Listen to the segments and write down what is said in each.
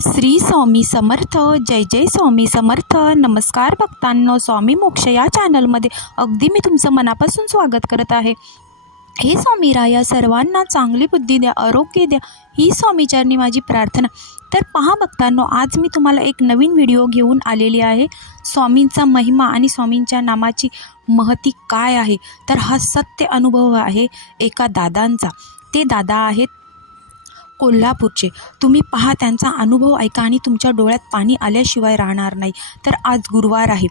श्री स्वामी समर्थ. जय जय स्वामी समर्थ. नमस्कार भक्तांनो, स्वामी मोक्ष या चॅनलमध्ये अगदी मी तुमचं मनापासून स्वागत करत आहे. हे स्वामी राया सर्वांना चांगली बुद्धी द्या, आरोग्य द्या, ही स्वामीचरणी माझी प्रार्थना. तर पहा भक्तांनो, आज मी तुम्हाला एक नवीन व्हिडिओ घेऊन आलेली आहे. स्वामींचा महिमा आणि स्वामींच्या नामाची महती काय आहे. तर हा सत्य अनुभव आहे एका दादांचा. ते दादा आहेत कोल्हापूरचे. तुम्ही पहा, त्यांचा अनुभव ऐका आणि तुमच्या डोळ्यात पाणी आल्याशिवाय राहणार नाही. तर आज गुरुवार आहे,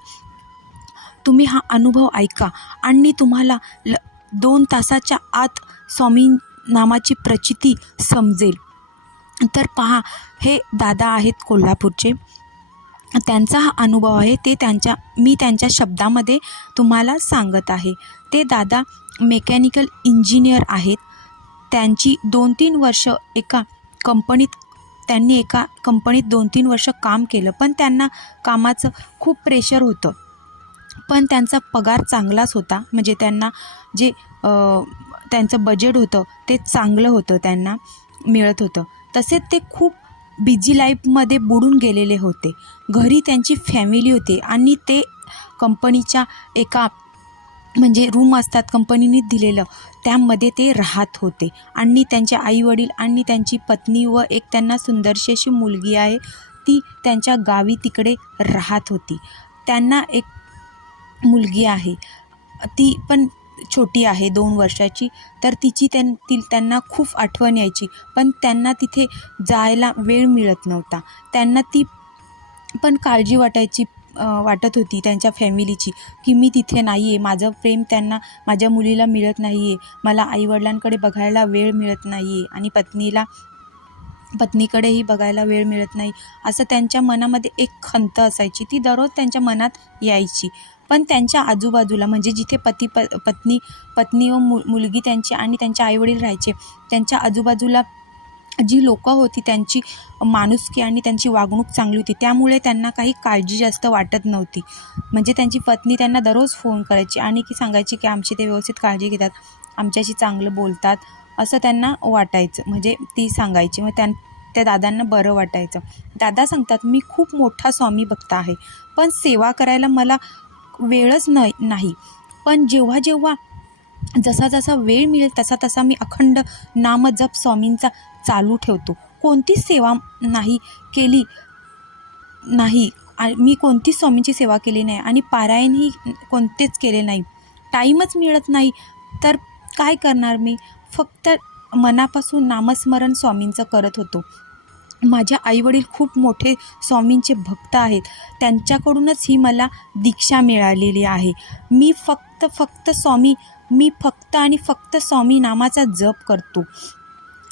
तुम्ही हा अनुभव ऐका आणि तुम्हाला 2 तासाच्या आत स्वामी नामाची प्रचिती समजेल. तर पहा, हे दादा आहेत कोल्हापूरचे. त्यांचा हा अनुभव आहे, मी त्यांच्या शब्दामध्ये तुम्हाला सांगत आहे. ते दादा मेकॅनिकल इंजिनियर आहेत. त्यांची 2-3 वर्ष त्यांनी एका कंपनीत 2-3 वर्ष काम केलं, पण त्यांना कामाचं खूप प्रेशर होतं. पण त्यांचा पगार चांगलाच होता, म्हणजे त्यांना जे त्यांचं बजेट होतं ते चांगलं होतं, त्यांना मिळत होतं. तसेच ते खूप बिझी लाईफमध्ये बुडून गेलेले होते. घरी त्यांची फॅमिली होती आणि ते कंपनीच्या एका म्हणजे रूम असतात कंपनीने दिलेलं, त्यामध्ये ते राहत होते. आणि त्यांचे आईवडील आणि त्यांची पत्नी व एक त्यांना सुंदरशी अशी मुलगी आहे, ती त्यांच्या गावी तिकडे राहत होती. त्यांना एक मुलगी आहे, ती पण छोटी आहे, 2 वर्षाची. तर त्यांना खूप आठवण यायची, पण त्यांना तिथे जायला वेळ मिळत नव्हता. त्यांना ती पण काळजी वाटत होती त्यांच्या फॅमिलीची, की मी तिथे नाही आहे, माझं प्रेम त्यांना, माझ्या मुलीला मिळत नाही आहे, मला आईवडिलांकडे बघायला वेळ मिळत नाही आहे आणि पत्नीकडेही बघायला वेळ मिळत नाही, असं त्यांच्या मनामध्ये एक खंत असायची. ती दररोज त्यांच्या मनात यायची. पण त्यांच्या आजूबाजूला, म्हणजे जिथे पत्नी व मुलगी त्यांची आणि त्यांचे आईवडील राहायचे, त्यांच्या आजूबाजूला जी लोकं होती त्यांची माणुसकी आणि त्यांची वागणूक चांगली होती, त्यामुळे त्यांना काही काळजी जास्त वाटत नव्हती. म्हणजे त्यांची पत्नी त्यांना दररोज फोन करायची आणि सांगायची की आमची ते व्यवस्थित काळजी घेतात, आमच्याशी चांगलं बोलतात, असं त्यांना वाटायचं. म्हणजे ती सांगायची, मग त्या दादांना बरं वाटायचं. दादा सांगतात, मी खूप मोठा स्वामी भक्त आहे, पण सेवा करायला मला वेळच नाही. पण जेव्हा जसा वेळ मिळेल तसा मी अखंड नामजप स्वामींचा चालू ठेवतो. कोणतीच सेवा केली नाही मी, कोणतीच स्वामींची सेवा केली नाही आणि पारायणही कोणतेच केले नाही. टाईमच मिळत नाही, तर काय करणार मी. फक्त मनापासून नामस्मरण स्वामींचं करत होतो. माझ्या आईवडील खूप मोठे स्वामींचे भक्त आहेत, त्यांच्याकडूनच ही मला दीक्षा मिळालेली आहे. मी फक्त स्वामी नामाचा जप करतो.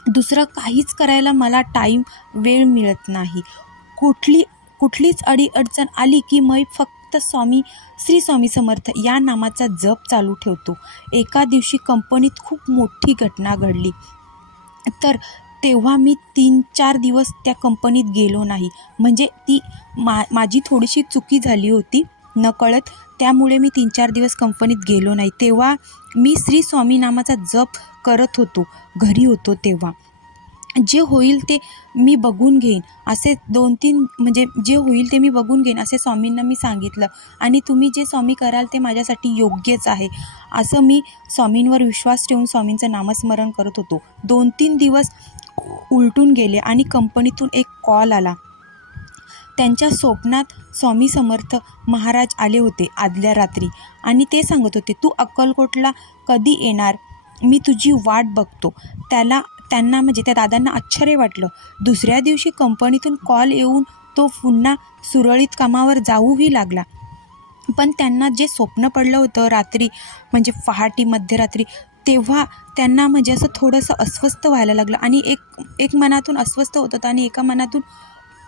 दुसरं काहीच करायला मला वेळ मिळत नाही. कुठलीच अडचण आली की मी फक्त श्री स्वामी समर्थ या नामाचा जप चालू ठेवतो. एका दिवशी कंपनीत खूप मोठी घटना घडली, तर तेव्हा मी 3-4 दिवस त्या कंपनीत गेलो नाही. म्हणजे माझी थोडीशी चुकी झाली होती नकळत, त्यामुळे मी 3-4 दिवस कंपनीत गेलो नाही. तेव्हा मी श्री स्वामी नामाचा जप करत होतो, घरी होतो. तेव्हा जे होईल ते मी बघून घेईन, असे 2-3 म्हणजे जे होईल ते मी बघून घेईन असे स्वामींना मी सांगितलं. आणि तुम्ही जे स्वामी कराल ते माझ्यासाठी योग्यच आहे, असं मी स्वामींवर विश्वास ठेवून स्वामींचं नामस्मरण करत होतो. 2-3 दिवस उलटून गेले आणि कंपनीतून एक कॉल आला. त्यांच्या स्वप्नात स्वामी समर्थ महाराज आले होते आदल्या रात्री आणि ते सांगत होते, तू अक्कलकोटला कधी येणार, मी तुझी वाट बघतो. त्यांना म्हणजे त्या दादांना आश्चर्य वाटलं. दुसऱ्या दिवशी कंपनीतून कॉल येऊन तो पुन्हा सुरळीत कामावर जाऊही लागला. पण त्यांना जे स्वप्न पडलं होतं रात्री, म्हणजे पहाटे मध्यरात्री, तेव्हा त्यांना म्हणजे असं थोडंसं अस्वस्थ व्हायला लागलं. आणि एक मनातून अस्वस्थ होत होतं आणि एका मनातून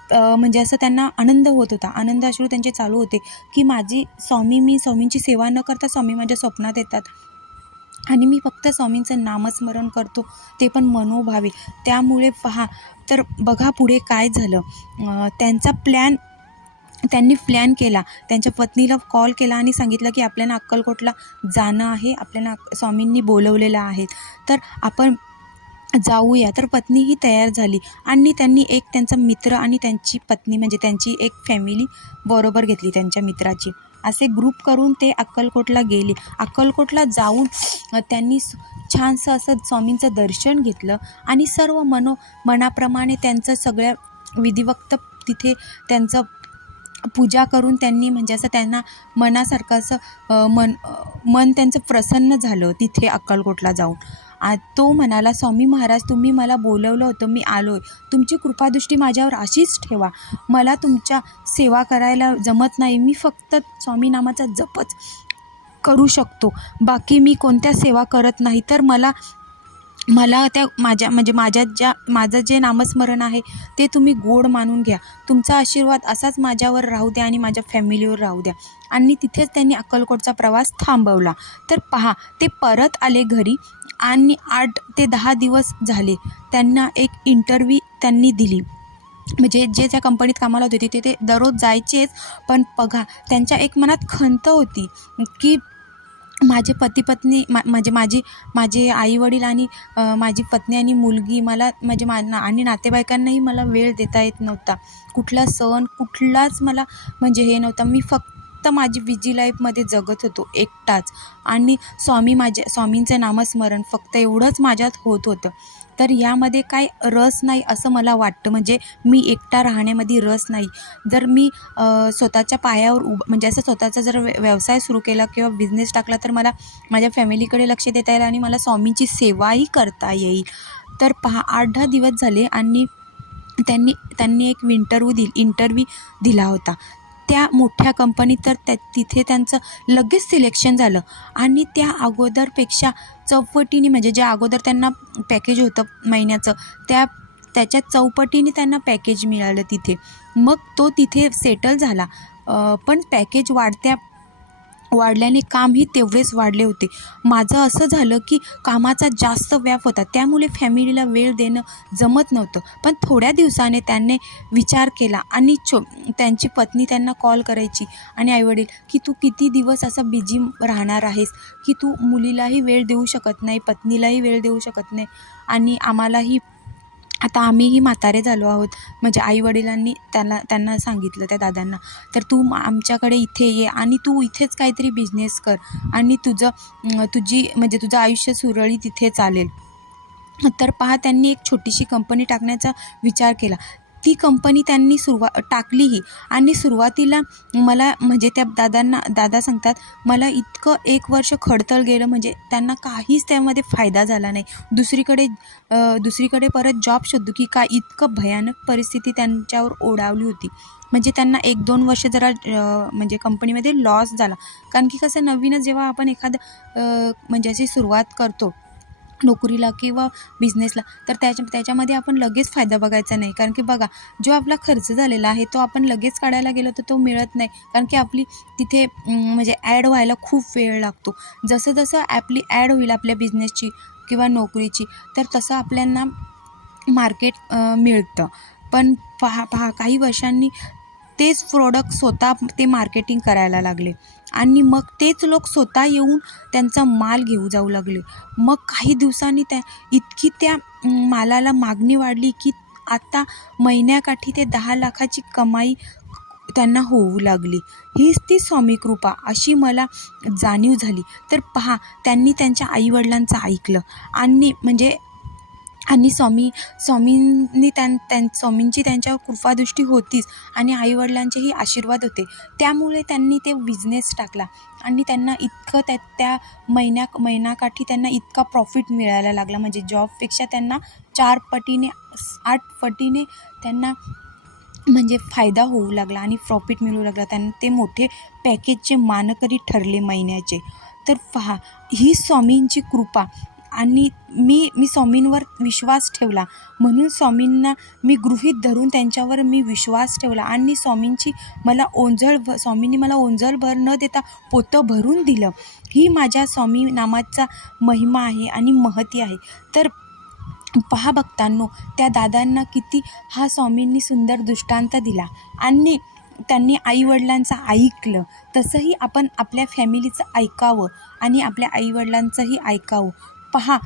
म्हणजे असं त्यांना आनंद होत होता. आनंद अश्रू त्यांचे चालू होते की मी स्वामींची सेवा न करता स्वामी माझ्या स्वप्नात येतात आणि मी फक्त स्वामींचं नामस्मरण करतो, ते पण मनोभावे. त्यामुळे तर बघा पुढे काय झालं. त्यांनी प्लॅन केला. त्यांच्या पत्नीला कॉल केला आणि सांगितलं की आपल्याला अक्कलकोटला जाणं आहे, आपल्याला स्वामींनी बोलवलेलं आहे, तर आपण जाऊया. तर पत्नीही तयार झाली आणि त्यांनी एक त्यांचा मित्र आणि त्यांची पत्नी म्हणजे त्यांची एक फॅमिली बरोबर घेतली त्यांच्या मित्राची. असे ग्रुप करून ते अक्कलकोटला गेले. अक्कलकोटला जाऊन त्यांनी छानसं असं स्वामींचं दर्शन घेतलं आणि सर्व मनाप्रमाणे त्यांचं सगळ्या विधिवक्त तिथे त्यांचं पूजा करून त्यांनी म्हणजे असं त्यांना मनासारखं असं मन त्यांचं प्रसन्न झालं तिथे अक्कलकोटला जाऊन. तो म्हणाला, स्वामी महाराज तुम्ही मला बोलवलं होतं, मी आलो आहे. तुमची कृपादृष्टी माझ्यावर अशीच ठेवा. मला तुमच्या सेवा करायला जमत नाही. मी फक्त स्वामी नामाचा जपच करू शकतो. बाकी मी कोणत्या सेवा करत नाही. तर मला त्या माझं जे नामस्मरण आहे ते तुम्ही गोड मानून घ्या. तुमचा आशीर्वाद असाच माझ्यावर राहू द्या आणि माझ्या फॅमिलीवर राहू द्या. आणि तिथेच त्यांनी अक्कलकोटचा प्रवास थांबवला. तर पहा, ते परत आले घरी आणि 8 ते 10 दिवस झाले. त्यांना एक इंटरव्ह्यू त्यांनी दिली. म्हणजे जे त्या कंपनीत कामाला होते तिथे ते दररोज जायचेच, पण बघा त्यांच्या एक मनात खंत होती की माझे पती-पत्नी म्हणजे माझे आई-वडील आणि माझी पत्नी आणि मुलगी मला म्हणजे आणि नातेवाईकांनाही मला वेळ देता येत नव्हता. कुठला सण कुठलाच मला म्हणजे हे नव्हता. मी फक्त माझी बिझी लाईफमध्ये जगत होतो एकटाच आणि स्वामींचं नामस्मरण फक्त एवढंच माझ्यात होत होतं. तर यामध्ये काय रस नाही असं मला वाटतं. म्हणजे मी एकटा राहण्यामध्ये रस नाही. जर मी स्वतःच्या पायावर म्हणजे असं स्वतःचा जर व्यवसाय सुरू केला किंवा बिझनेस टाकला तर मला माझ्या फॅमिलीकडे लक्ष देता येईल आणि मला स्वामींची सेवाही करता येईल. तर पहा 8-10 दिवस झाले आणि त्यांनी एक इंटरव्ह्यू दिला होता त्या मोठ्या कंपनीत. तर तिथे त्यांचं लगेच सिलेक्शन झालं आणि त्या अगोदरपेक्षा चौपटीने म्हणजे जे अगोदर त्यांना पॅकेज होतं महिन्याचं त्याच्या चौपटीने त्यांना पॅकेज मिळालं तिथे. मग तो तिथे सेटल झाला. पण पॅकेज वाढल्याने कामही तेवढेच वाढले होते. माझं असं झालं की कामाचा जास्त व्याप होता, त्यामुळे फॅमिलीला वेळ देणं जमत नव्हतं. पण थोड्या दिवसाने त्यांनी विचार केला आणि त्यांची पत्नी त्यांना कॉल करायची आणि आईवडील की तू किती दिवस असा बिझी राहणार आहेस की तू मुलीलाही वेळ देऊ शकत नाही, पत्नीलाही वेळ देऊ शकत नाही आणि आता आम्हीही म्हातारे झालो आहोत. म्हणजे आईवडिलांनी त्यांना सांगितलं त्या दादांना, तर तू आमच्याकडे इथे ये आणि तू इथेच काहीतरी बिझनेस कर आणि तुझं आयुष्य सुरळीत इथे चालेल. तर पहा, त्यांनी एक छोटीशी कंपनी टाकण्याचा विचार केला. ती कंपनी त्यांनी टाकलीही आणि सुरुवातीला मला म्हणजे त्या दादा सांगतात, मला इतकं 1 वर्ष खडतल गेलं म्हणजे त्यांना काहीच त्यामध्ये फायदा झाला नाही. दुसरीकडे परत जॉब शोधू की काय, इतकं भयानक परिस्थिती त्यांच्यावर ओढावली होती. म्हणजे त्यांना 1-2 वर्ष जरा म्हणजे कंपनीमध्ये लॉस झाला. कारण की कसं नवीनच जेव्हा आपण एखादं म्हणजे अशी सुरुवात करतो नोकरीला किंवा बिझनेसला, तर त्याच्यामध्ये आपण लगेच फायदा बघायचा नाही. कारण की बघा, जो आपला खर्च झालेला आहे तो आपण लगेच काढायला गेलो तर तो मिळत नाही. कारण की आपली तिथे म्हणजे ॲड व्हायला खूप वेळ लागतो. जसं आपली ॲड होईल आपल्या बिझनेसची किंवा नोकरीची, तर तसं आपल्याला मार्केट मिळतं. पण पहा काही वर्षांनी तेच प्रोडक्ट स्वतः ते मार्केटिंग करायला लागले आणि मग तेच लोक स्वतः येऊन त्यांचा माल घेऊ जाऊ लागले. मग काही दिवसांनी इतकी त्या मालाला मागणी वाढली की आता महिन्याकाठी ते 10 लाखाची कमाई त्यांना होऊ लागली. हीच ती स्वामी कृपा अशी मला जाणीव झाली. तर पहा, त्यांनी त्यांच्या आईवडिलांचं ऐकलं आणि स्वामींची त्यांच्यावर कृपादृष्टी होतीच आणि आईवडिलांचेही आशीर्वाद होते. त्यामुळे त्यांनी ते बिझनेस टाकला आणि त्यांना इतकं त्या महिनाकाठी त्यांना इतका प्रॉफिट मिळायला लागला. म्हणजे जॉबपेक्षा त्यांना 4 पटीने 8 पटीने त्यांना म्हणजे फायदा होऊ लागला आणि प्रॉफिट मिळू लागला. त्यांना ते मोठे पॅकेजचे मानकरी ठरले महिन्याचे. तर पहा, ही स्वामींची कृपा आणि मी स्वामींवर विश्वास ठेवला म्हणून स्वामींना मी गृहीत धरून त्यांच्यावर मी विश्वास ठेवला आणि स्वामींनी मला ओंजळभर न देता पोतं भरून दिलं. ही माझ्या स्वामी नामाचा महिमा आहे आणि महती आहे. तर पहा भक्तांनो, त्या दादांना किती हा स्वामींनी सुंदर दृष्टांत दिला आणि त्यांनी आईवडिलांचं ऐकलं. तसंही आपण आपल्या फॅमिलीचं ऐकावं आणि आपल्या आईवडिलांचंही ऐकावं. पहा,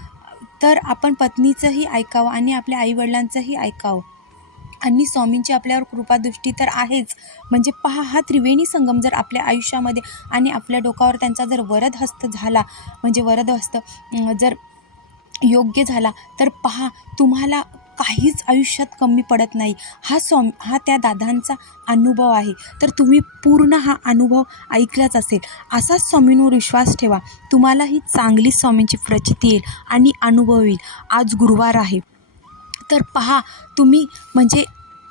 तर आपण पत्नीचंही ऐकावं आणि आपल्या आईवडिलांचंही ऐकावं. आणि स्वामींची आपल्यावर कृपादृष्टी तर आहेच. म्हणजे पहा, हा त्रिवेणी संगम जर आपल्या आयुष्यामध्ये आणि आपल्या डोकावर त्यांचा जर वरद हस्त झाला, म्हणजे वरद हस्त जर योग्य झाला, तर पहा तुम्हाला काहीच आयुष्यात कमी पडत नाही. हा त्या दादांचा अनुभव आहे. तर तुम्ही पूर्ण हा अनुभव ऐकलाच असेल. असाच स्वामींवर विश्वास ठेवा. तुम्हालाही चांगली स्वामींची प्रचिती येईल आणि अनुभव येईल. आज गुरुवार आहे, तर पहा तुम्ही म्हणजे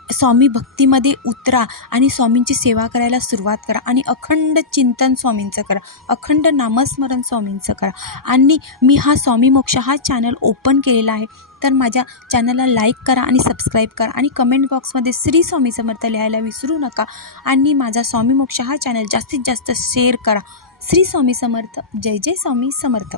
स्वामी भक्तीमध्ये उतरा आणि स्वामींची सेवा करायला सुरुवात करा आणि अखंड चिंतन स्वामींचं करा, अखंड नामस्मरण स्वामींचं करा. आणि मी हा स्वामी मोक्ष हा चॅनल ओपन केलेला आहे, तर माझ्या चॅनलला लाईक करा आणि सबस्क्राईब करा आणि कमेंट बॉक्समध्ये श्री स्वामी समर्थ लिहायला विसरू नका. आणि माझा स्वामी मोक्ष हा चॅनल जास्तीत जास्त शेअर करा. श्री स्वामी समर्थ. जय जय स्वामी समर्थ.